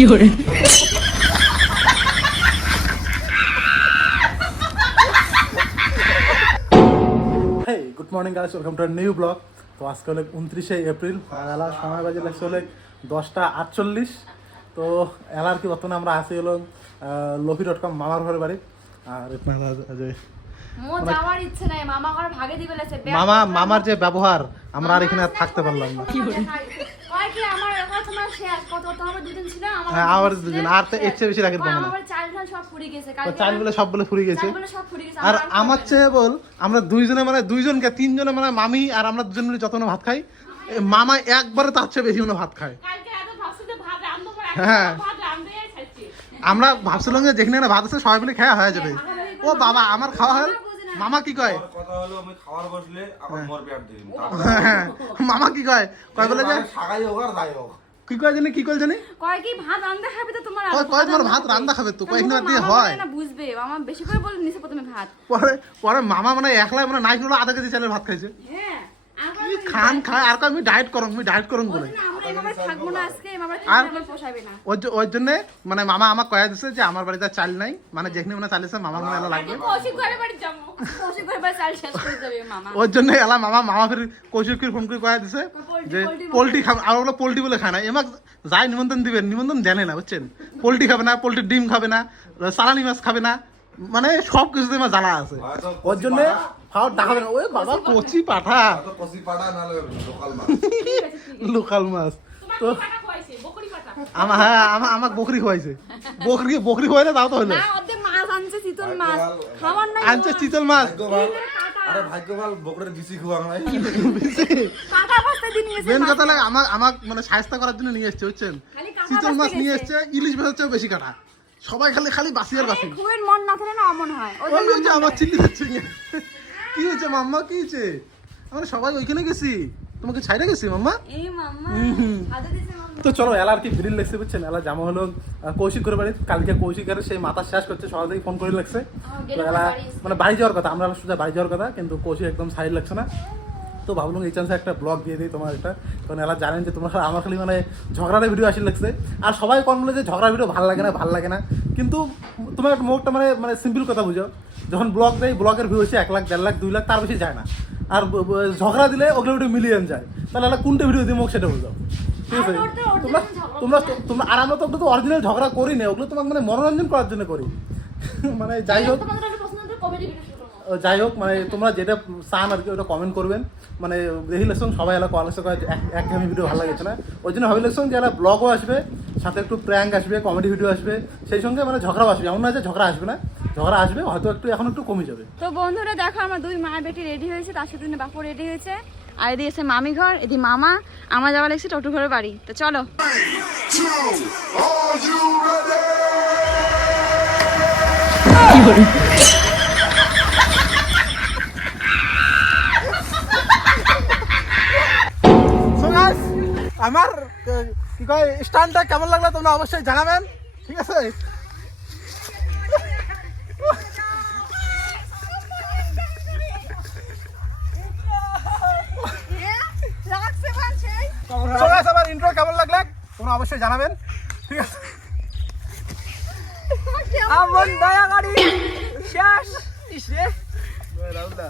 Hey good morning guys welcome to new blog তো আজকে হলে উনত্রিশে এপ্রিল। আর এলার সময় বাজে লাগছে হলে দশটা আটচল্লিশ। তো এলার কি বর্তমানে আমরা আসি হলো লফি ডট কম মামার ঘরের বাড়ি। আর মামা ঘর ভাগে দিবে লেছে। মামা মামার যে ব্যবহার আমরা আর এখানে থাকতে পারলাম না। কি হ্যাঁ দুজন আর তো এর চেয়ে বেশি না আমার চাল সব ফুরি গেছে। তো কালকে চাল বলে ফুরিয়ে গেছে। আর আমার চেয়ে বল আমরা দুইজনে মানে দুইজনকে তিনজনে মানে মামি আর আমরা দুজন মিলে যত ভাত খাই মামা একবারে তার চেয়ে বেশি মনে ভাত খায়। হ্যাঁ। আমরা ভাবছিলাম যে যেখানে একটা ভাত আছে সবাই মিলে খাওয়া হয়ে যাবে। ও বাবা আমার খাওয়া হয় মামা কি কয়? আমার কথা হলো আমি খাওয়ার বসলে আমার মর পেট হ্যাঁ, মামা কি কয়? কয় বলে যে সাগাই হোক আর যাই হোক। কি কয় জানি কি কয় জানি? কয় কি ভাত খাবে তো তোমার কয় কয় তোমার ভাত রান্না খাবে তো? কয় না দিয়ে হয়। না বুঝবে। মামা বেশি করে বলে নিছে প্রথমে ভাত। পরে পরে মামা মানে একলাই মানে নাই হলো আধা কেজি চালের ভাত খাইছে। হ্যাঁ খান খায়? আর কয় আমি ডায়েট করং আমি ডায়েট করং বলে। আর- ওর জন্য মানে মামা আমাকে কয়া দিছে যে আমার বাড়িতে চাল নাই। মানে যেখানে মানে চাল আছে মামার মনে এলো লাগবে। মামা। ওর জন্য এলা মামা মামা ফির ফোন করে কয়া দিছে পোল্ট্রি, যে পোল্ট্রি পোল্ট্রি খাবে আর ওগুলো পোল্ট্রি বলে খায় না। এমাক যাই নিমন্ত্রণ দিবেন নিমন্ত্রণ জানে না বুঝছেন? পোল্ট্রি খাবে না পোল্ট্রির ডিম খাবে না সালানি মাছ খাবে না। মানে সব কিছুতে আমার জানা আছে। ওর জন্য খাওয়ার টাকা হবে ওই বাবা কচি পাঠা। লোকাল মাছ। লোকাল মাছ। তো আমার হ্যাঁ আমার আমার বকরি খোয়াইছে। বকরি বকরি খোয়াইলে তাও তো হলো না আনছে চিতল মাছ। খাবার নাই আনছে চিতল মাছ। আরে ভাগ্যবান বকরের বিসি খুয়া নাই। কাটা বস্তা দিন গেছে মেন কথা লাগে আমার আমার মানে স্বাস্থ্য করার জন্য নিয়ে এসছে বুঝছেন? খালি চিতল মাছ নিয়ে। এসছে ইলিশ মাছের চেয়েও বেশি কাটা। সবাই খালি খালি বাসি আর বাসি খুবের মন না থাকে না অমন হয়। ওই হচ্ছে আমার চিল্লি যাচ্ছে কি হয়েছে মাম্মা কি হয়েছে? আমরা সবাই ওইখানে গেছি। তোমাকে ছাইড়ে গেছি মাম্মা? এই মাম্মা তো চলো এলার কি ভিড় লাগছে বুঝছেন? এলা জামা হলো কৌশিক করে বাড়ি। কালকে কৌশিকের সেই মাথা শেষ করছে সকাল থেকে ফোন করে লাগছে। তো এলা মানে বাড়ি যাওয়ার কথা আমরা সোজা বাড়ি যাওয়ার কথা কিন্তু কৌশিক একদম সাইড লাগছে না। তো ভাবলাম এই চান্সে একটা ব্লগ দিয়ে দিই তোমার একটা। কারণ এলা জানেন যে তোমরা আমার খালি মানে ঝগড়ার ভিডিও আসি লাগছে আর সবাই কম বলে যে ঝগড়ার ভিডিও ভালো লাগে না ভালো লাগে না। কিন্তু তোমার একটা মুখটা মানে মানে সিম্পল কথা বুঝো। যখন ব্লগ দেয় ব্লগের ভিউ হচ্ছে এক লাখ দেড় লাখ দুই লাখ তার বেশি যায় না। আর ঝগড়া দিলে ওগুলো ভিডিও মিলিয়ন যায়। তাহলে এলা কোনটা ভিডিও দিয়ে মুখ সেটা বুঝো। ঠিক আছে? তোমরা তোমরা তোমরা আর আমরা তো ওগুলো তো অরিজিনাল ঝগড়া করি না। ওগুলো তোমাকে মানে মনোরঞ্জন করার জন্য করি। মানে যাই হোক। যাই হোক মানে তোমরা যেটা চান আর কি ওটা কমেন্ট করবেন। মানে দেখি লেসন সবাই এলাকা আলোচনা করে এক ঘামি ভিডিও ভালো লাগছে না? ওই জন্য ভাবি লেসন যে একটা ব্লগও আসবে সাথে একটু প্র্যাঙ্ক আসবে কমেডি ভিডিও আসবে সেই সঙ্গে মানে ঝগড়াও আসবে। এমন না যে ঝগড়া আসবে না ঝগড়া আসবে হয়তো একটু এখন একটু কমে যাবে। তো বন্ধুরা দেখো আমার দুই মা বেটি রেডি হয়েছে তার সাথে বাপু রেডি হয়েছে। আর এদিকে এসে মামি ঘর এদি মামা আমার যাওয়া লাগছে টটু ঘরের বাড়ি। তো চলো। So আমার কি কয় স্টানটা কেমন লাগল তোমরা অবশ্যই জানাবেন ঠিক আছে? আমার ইন্ট্রো কেমন লাগল? তোমরা অবশ্যই জানাবেন ঠিক আছে? আমন দয়া করি শেষ ইসরে তো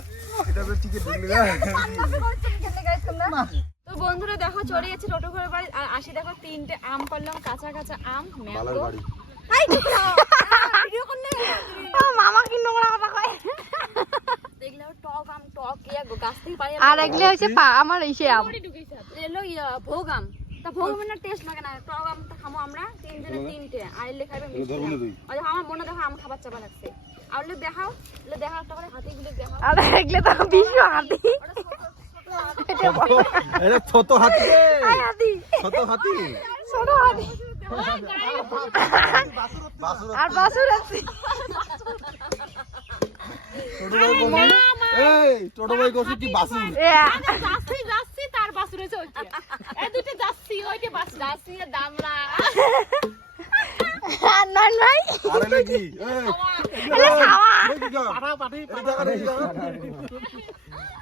বন্ধুরা দেখো চলে গেছে টোটো বাড়ি। আর আসি দেখো তিনটে আম পারলাম কাঁচা কাঁচা আম ম্যাঙ্গো। মামা কি নোংরা কথা কয়? দেখলে টক আম টক ইয়া গাছ থেকে পাই আর এগুলো হচ্ছে পা- আমার ইসে আম। এলো ইয়া ভোগ আম। তা ভোগ আমের টেস্ট লাগে না টক আম তো খামো আমরা তিনজনে তিনটে। আর এলে খাইবে মিষ্টি আমার মনে দেখো আম খাবার চাপা লাগছে। আর দেখাও এলে দেখাও একটা করে হাতে গুলো দেখাও। আর এগুলো তো বিশ্ব হাতি। ছোট হাতি ছোট হাতি। ছোট হাতি। আর বাসুর আছে ছোট ভাই কোন এই ছোট ভাই কোসি কি বাসুর? যাচ্ছি যাচ্ছি তার বাস রয়েছে ওইটা এই দুটো যাচ্ছি ওইটা বাস যাচ্ছি দামরা নন ভাই আরে নাকি? এই।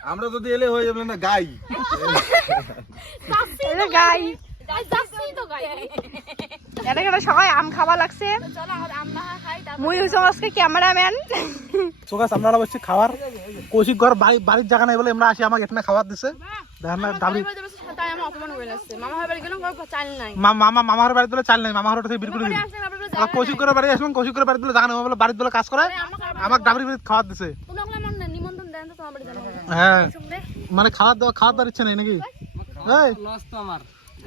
আমরা যদি এলে হয়ে যাবে না গাই। গাই। এটা কেন সবাই আম খাওয়া লাগছে। চলো আর আমরা খাই তারপর মুই হইছো আজকে ক্যামেরাম্যান। তো আমরা বসছি খাবার কৌশিক ঘর বাড়ি বাড়ির জায়গা নাই বলে আমরা আসি আমাকে এখানে খাবার দিছে। দেখেন না মামা বাড়ি গেলাম কোনো চাল নাই মা- মামা মামার বাড়ি দিলে চাল নাই মামার বাড়ি দিল কৌশিক করে বাড়ি আসলাম কৌশিক করে বাড়ি দিলে নেই বলে বলে কাজ করে। আমাকে ডাবলি বাড়ি খাবার দিছে। মনে হ্যাঁ। মানে খাবার দাওয়া খাবার দাওয়ার ইচ্ছে নেই নাকি?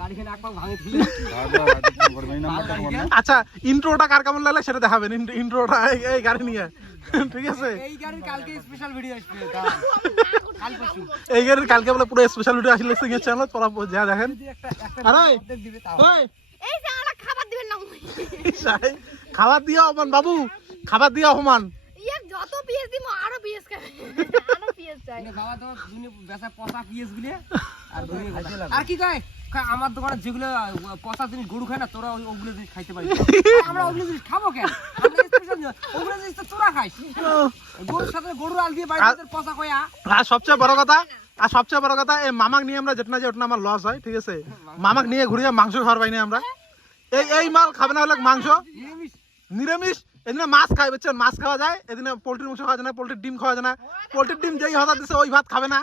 আচ্ছা ইন্ট্রোটা কার কেমন লাগলে সেটা দেখাবেন। ইন্ট্রোটা এই গাড়ি নিয়ে। ঠিক আছে? এই গাড়ির কালকে স্পেশাল ভিডিও আসবে। এই গাড়ির কালকে বলে পুরো স্পেশাল ভিডিও আসলে সিং এর চ্যানেল তোরা যা দেখেন। আরে এই। যে আমরা খাবার দিবেন না খাবার দিয়া অপমান বাবু। খাবার দিয়া অপমান। যত পিএস আরও পিএস খাবে। আরও পিএস চাই। মানে বাবা তো দুনি বেচা পচা পিএস গুলি? আর দুনি আর কি কয়? কয় আমার দোকানে যেগুলো পচা জিনিস গরু খায় না তোরা ওগুলো জিনিস খাইতে পারিস। আমরা ওগুলো জিনিস খাব কেন? ওগুলো জিনিস তো তোরা খাইস। গরুর সাথে গরু আল দিয়ে বাড়িতে পচা কয়া। আর সবচেয়ে বড় কথা আর সবচেয়ে বড় কথা এই মামাক নিয়ে আমরা যেটা যে ওটা আমার লস হয় ঠিক আছে? মামাক নিয়ে ঘুরিয়ে মাংস খাওয়ার পাইনি আমরা। এই এই মাল খাবে না হলে মাংস? নিরামিষ। নিরামিষ? এদিনে মাছ খাই বুঝছেন মাছ খাওয়া যায় এদিনে পোল্ট্রির মাংস খাওয়া যায় না পোলট্রির ডিম খাওয়া যায় না। পোলট্রির ডিম যেই হতা দিছে ওই ভাত খাবে না।